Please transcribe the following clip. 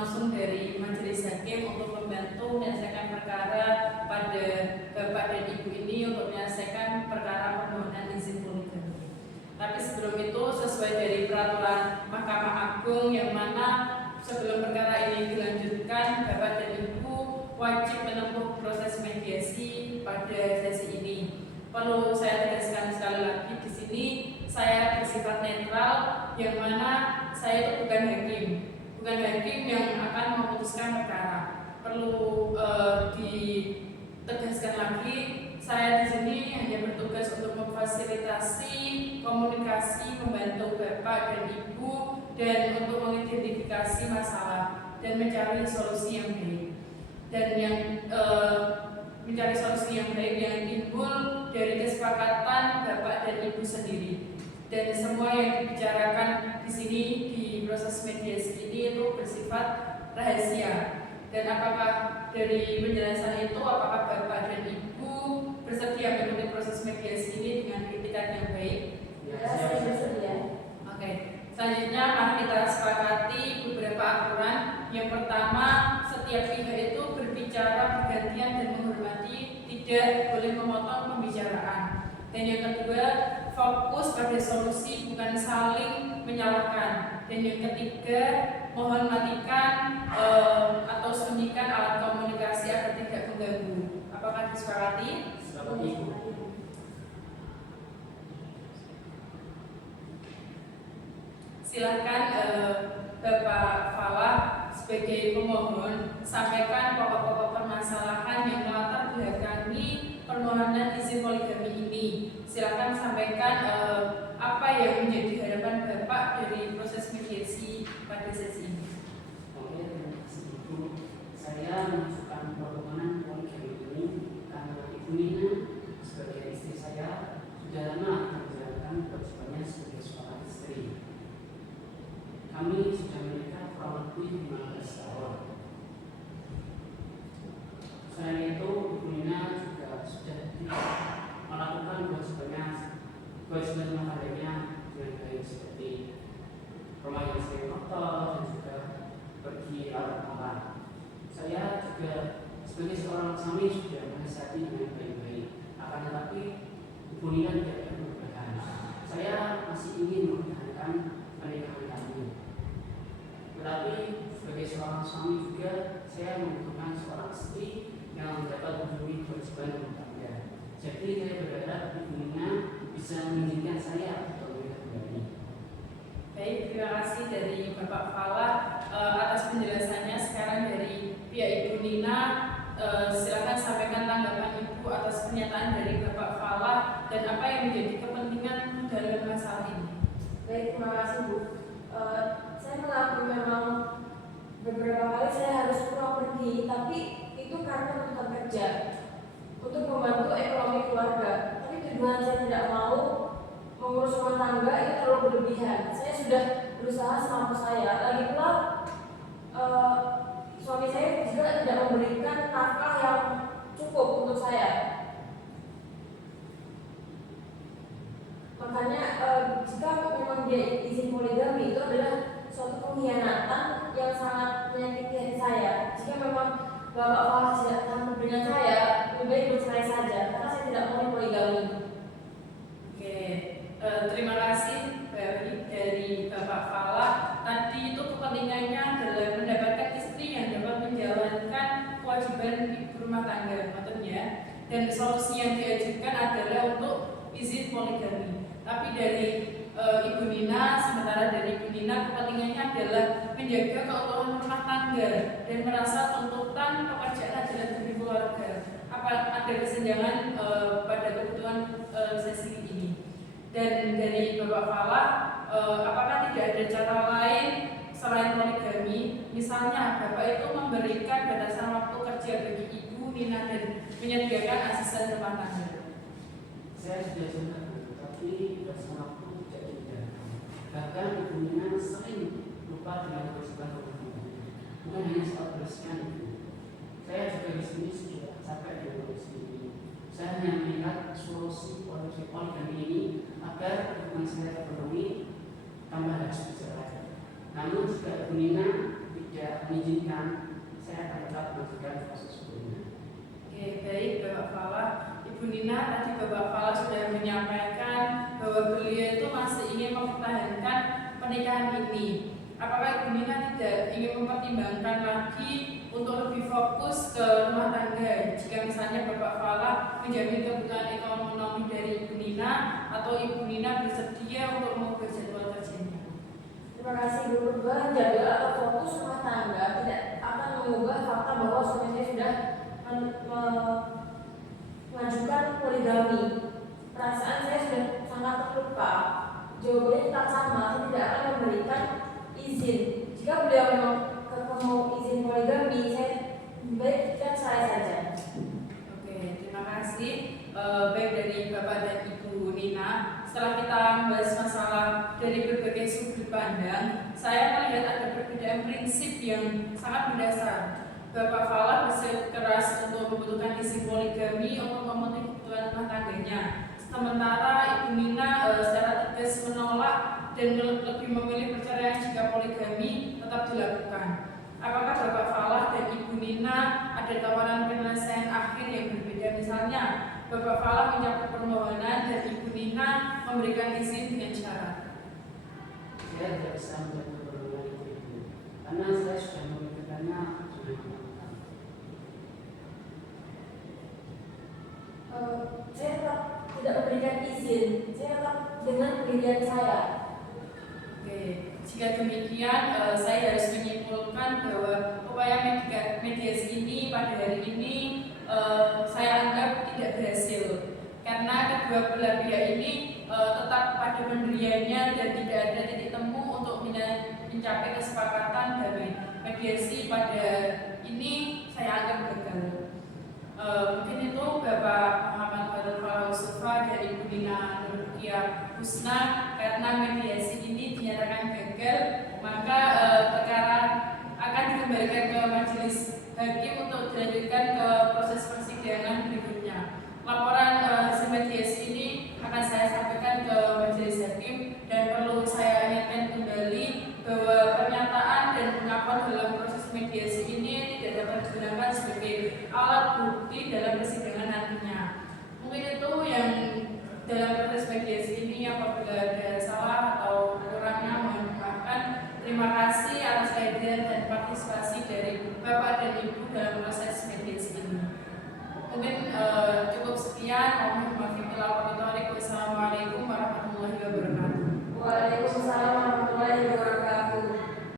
langsung dari majelis hakim untuk membantu menyelesaikan perkara pada Bapak dan Ibu ini untuk menyelesaikan perkara permohonan izin poligami. Tapi sebelum itu sesuai dari peraturan Mahkamah Agung yang mana sebelum perkara ini dilanjutkan, Bapak dan Ibu wajib menempuh proses mediasi pada sesi ini. Perlu saya tegaskan sekali lagi di sini, saya bersifat netral, yang mana saya itu bukan hakim yang akan memutuskan perkara. Perlu ditegaskan lagi, saya di sini hanya bertugas untuk memfasilitasi komunikasi, membantu Bapak dan Ibu, dan untuk mengidentifikasi masalah dan mencari solusi yang baik. Dan yang mencari solusi yang baik yang timbul dari kesepakatan Bapak dan Ibu sendiri. Dan semua yang dibicarakan di sini di proses mediasi ini itu bersifat rahasia. Dan apakah dari penjelasan itu, apakah Bapak dan Ibu bersedia mengikuti proses mediasi ini dengan etikat yang baik? Ya, saya bersedia. Oke. Selanjutnya mari kita sepakati beberapa aturan. Yang pertama, setiap pihak itu berbicara bergantian dan menghormati, tidak boleh memotong pembicaraan. Dan yang kedua, fokus pada solusi bukan saling menyalahkan. Dan yang ketiga, mohon matikan atau sembunyikan alat komunikasi agar tidak mengganggu. Apakah disepakati? Sepakati. Silakan Bapak Falah sebagai pemohon sampaikan pokok-pokok permasalahan yang melatar belakangi permohonan izin poligami ini. Silakan sampaikan apa yang menjadi harapan Bapak dari proses mediasi pada sesi ini. Oke, terima kasih Ibu. Saya mengajukan permohonan poligami ini karena Ibu Nina sebagai istri saya sudah lama menjalankan kewajibannya sebagai seorang istri. Kami sudah menikah kurang lebih 15 tahun. Selain itu, Ibu Nina juga sudah melakukan kewajiban rumah tangganya dengan baik, seperti rumah yang sering kotor dan juga pergi larut malam. Saya juga sebagai seorang suami sudah menasihati dengan baik-baik. Akan tetapi Ibu Nina tidak berperubahan. Saya masih ingin mempertahankan pernikahan kami. Tetapi sebagai seorang suami juga saya membutuhkan seorang istri yang dapat memenuhi kewajiban rumah tangga. Jadi saya berharap Ibu Nina bisa mengizinkan saya untuk menikah kembali. Baik, terima kasih dari Bapak Falah atas penjelasannya. Sekarang dari pihak Ibu Nina, silakan sampaikan tanggapan Ibu atas pernyataan dari Bapak Falah dan apa yang menjadi kepentingan dalam masalah ini. Baik, terima kasih Bu. Saya mengakui memang beberapa kali saya harus pulang pergi, tapi itu karena tuntutan kerja untuk membantu ekonomi keluarga. Tapi tujuan saya tidak mau mengurus rumah tangga itu terlalu berlebihan. Saya sudah berusaha semampu saya. Lagi pula suami saya juga tidak memberikan nafkah yang cukup untuk saya. Makanya jika memang dia izin poligami itu adalah suatu pengkhianatan yang sangat menyakiti hati saya. Jika memang Bapak Falah tidak sanggup dengan saya, lebih baik bercerai saja karena saya tidak mau poligami. Oke, terima kasih dari Bapak Falah. Tadi itu kepentingannya adalah mendapatkan istri yang dapat menjalankan kewajiban ibu rumah tangga, maksudnya. Dan solusi yang diajukan adalah untuk izin poligami. Tapi dari Ibu Nina, sementara dari Ibu Nina kepentingannya adalah menjaga keutuhan rumah tangga dan merasa tuntutan pekerjaan adalah demi keluarga. Apa ada kesenjangan pada kebutuhan sesi ini? Dan dari Bapak Falah, apakah tidak ada cara lain selain poligami? Misalnya Bapak itu memberikan batasan waktu kerja bagi Ibu Nina dan menyediakan asisten rumah tangga. Saya sudah sempat, tapi batasan waktu tidak dijalankan. Bahkan Ibu Nina sering lupa dengan kewajiban rumah tangga. Bukan hanya soal bersihkan itu. Saya juga di sini sudah capek dengan kondisi ini. Saya hanya melihat solusi poligami ini agar hubungan saya terpenuhi tanpa harus bercerai. Namun jika Ibu Nina tidak mengizinkan, saya akan tetap melanjutkan proses hukumnya. Oke, baik Bapak Fala. Ibu Nina, tadi Bapak Fala sudah menyampaikan bahwa beliau itu masih ingin mempertahankan pernikahan ini. Apakah Ibu Nina tidak ingin mempertimbangkan lagi untuk lebih fokus ke rumah tangga? Jika misalnya Bapak Fala menjamin kebutuhan ekonomi dari Ibu Nina, atau Ibu Nina bersedia untuk mengubah jadwal kerjanya? Terima kasih Bu. Perubahan jadwal atau fokus rumah tangga tidak akan mengubah fakta bahwa suami saya sudah mengajukan poligami. Perasaan saya sudah sangat terluka. Jawabannya tetap sama, saya tidak akan memberikan izin. Jika beliau memang ketemu izin poligami, saya baikkan saya saja. Oke, terima kasih. Baik dari Bapak dan Ibu Nina, setelah kita membahas masalah dari berbagai sudut pandang, saya melihat ada perbedaan prinsip yang sangat mendasar. Bapak Fala bersikeras untuk membutuhkan isi poligami untuk memenuhi kebutuhan rumah tangganya. Sementara Ibu Nina secara tegas menolak dan lebih memilih perceraian jika poligami tetap dilakukan. Apakah Bapak Fala dan Ibu Nina ada tawaran penyelesaian akhir yang berbeda? Misalnya, Bapak Fala mencabut permohonan dan Ibu Nina memberikan izin dengan syarat. Saya tidak bisa menjawab permohonan itu, karena saya sudah memikirkannya sudah matang. Saya tetap tidak memberikan izin. Saya tetap dengan pendirian saya. Oke, jika demikian saya harus menyimpulkan bahwa upaya mediasi ini pada hari ini saya anggap tidak berhasil karena kedua belah pihak ini tetap pada pendiriannya dan tidak ada titik temu untuk mencapai kesepakatan damai. Mediasi pada ini saya anggap gagal. Mungkin itu Bapak Muhammad Fadl Fala dan Ibu Nina Nurkia Husna, karena mediasi ini dinyatakan gagal, maka perkara akan dikembalikan ke majelis hakim untuk dilanjutkan ke proses persidangan berikutnya. Laporan hasil mediasi ini akan saya sampaikan ke majelis hakim, dan perlu saya ingatkan kembali bahwa pernyataan dan pengakuan dalam proses mediasi ini tidak dapat digunakan sebagai alat bukti dalam persidangan nantinya. Mungkin itu yang dalam proses mediasi ini, apabila ada salah atau kurangnya mohon dimaafkan. Terima kasih atas kehadiran dan partisipasi dari Bapak dan Ibu dalam